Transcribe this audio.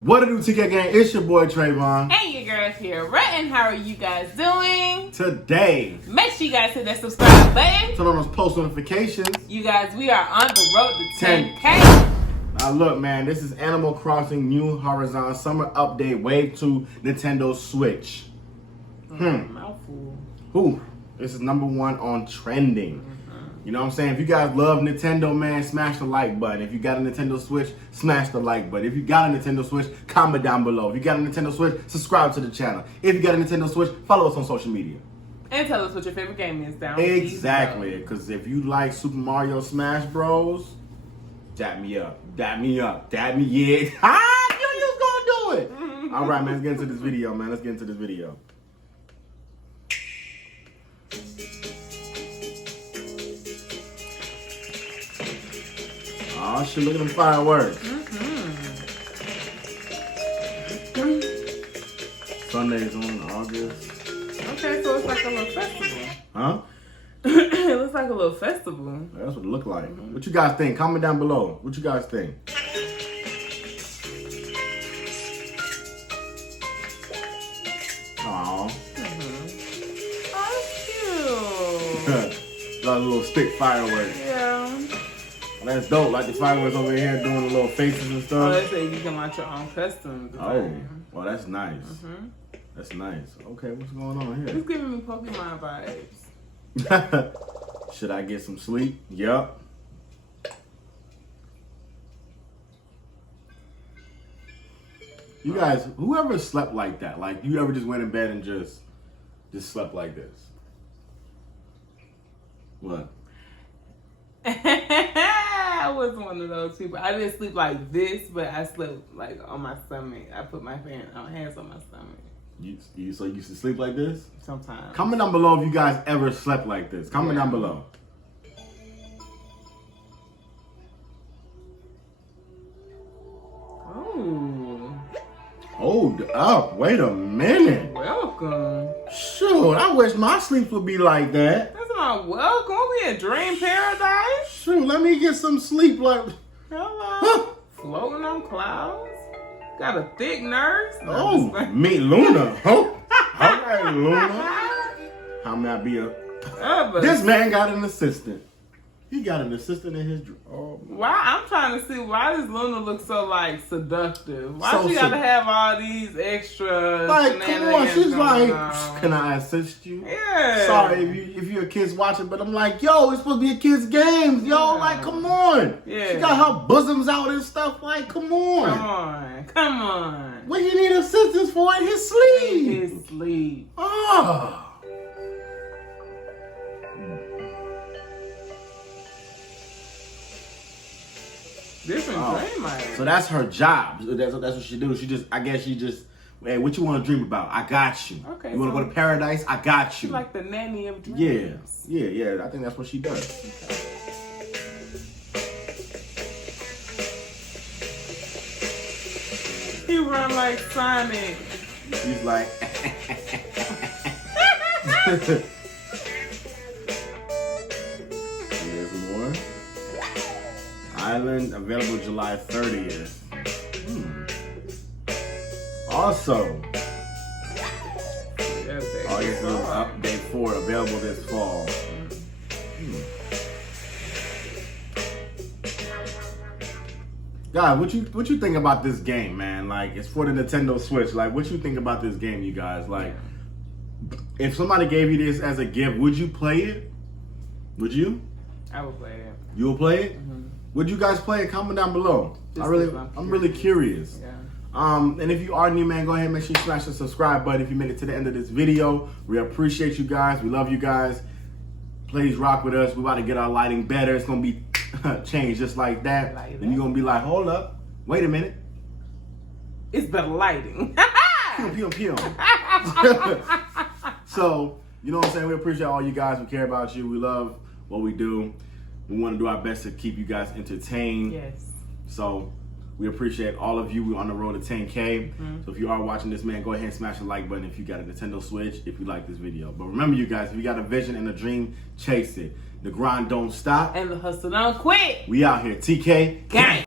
What it do, TK gang? It's your boy Trayvon. And your girl Nikira. And how are you guys doing? Today, make sure you guys hit that subscribe button. turn on those post notifications. You guys, we are on the road to 10K. Now look, man, this is Animal Crossing New Horizon Summer Update Wave 2 Nintendo Switch. Mouthful. Ooh, this is #1 on trending. You know what I'm saying? If you guys love Nintendo, man, smash the like button. If you got a Nintendo Switch, smash the like button. If you got a Nintendo Switch, comment down below. If you got a Nintendo Switch, subscribe to the channel. If you got a Nintendo Switch, follow us on social media. And tell us what your favorite game is down Exactly, because if you like Super Mario Smash Bros, dap me up. Dap me up. Dap me, yeah. Ah, you was gonna do it. All right, man, let's get into this video, man. Let's get into this video. Oh shit, look at them fireworks. Sunday's on August. Okay, so it's like a little festival. Huh? It looks like a little festival. That's what it look like. What you guys think? Comment down below. What you guys think? Aww. Oh, cute. Got a little stick fireworks. Yeah. That's dope. Like the fireworks over here doing the little faces and Oh, stuff. they say you can launch your own custom design. Oh, well, that's nice. That's nice. Okay, what's going on here? It's giving me Pokemon vibes. Should I get some sleep? Yup. You guys, whoever slept like that, like you ever just went in bed and just slept like this? What? I wasn't one of those people. I didn't sleep like this, but I slept like on my stomach. I put my hands on my stomach. So you used to sleep like this? Sometimes. Comment down below if you guys ever slept like this. Comment down below. Ooh. Hold up. Wait a minute. Welcome. Shoot, I wish my sleep would be like that. That's not welcome. We in dream paradise. Shoot, let me get some sleep like... Hello. Floating on clouds. Got a thick nurse. Oh, meet Luna. Oh, all right, Luna. How may I be a... This man got an assistant. He got an assistant in his... Oh, why? I'm trying to see why does Luna look so like seductive? Why So she gotta have all these extra? like, come on. She's like, on? can I assist you? Yeah. Sorry if you're a kid's watching, but I'm like, yo, it's supposed to be a kid's games, yo. Like, come on. Yeah. She got her bosoms out and stuff. Like, come on. Come on. Come on. What he need assistance for in his sleep? His sleep. Oh. Different dream life. So that's her job. That's what she do. I guess she just, hey, what you want to dream about? I got you. Okay. You want to go to paradise? I got you. Like the nanny of dreams. Yeah. I think that's what she does. Okay. He run like Sonic. He's like. There's more. Island available July 30th. Also, August update 4 available this fall. God, what you think about this game, man? Like, it's for the Nintendo Switch. Like, what you think about this game, you guys? Like, if somebody gave you this as a gift, would you play it? Would you? I would play it. You will play it? Would you guys play it? Comment down below. I'm really curious. Yeah. And if you are new, man, go ahead and make sure you smash the subscribe button if you made it to the end of this video. We appreciate you guys. We love you guys. Please rock with us. We're about to get our lighting better. It's going to be changed just like that. Then you're going to be like, hold up. Wait a minute. It's better lighting. Pew, pew, pew. So, you know what I'm saying? We appreciate all you guys. We care about you. We love what we do. We want to do our best to keep you guys entertained. Yes. So, we appreciate all of you. We're on the road to 10K. So if you are watching this, man, go ahead and smash the like button if you got a Nintendo Switch, if you like this video. But remember, you guys, if you got a vision and a dream, chase it. The grind don't stop. And the hustle don't quit. We out here. TK Gang.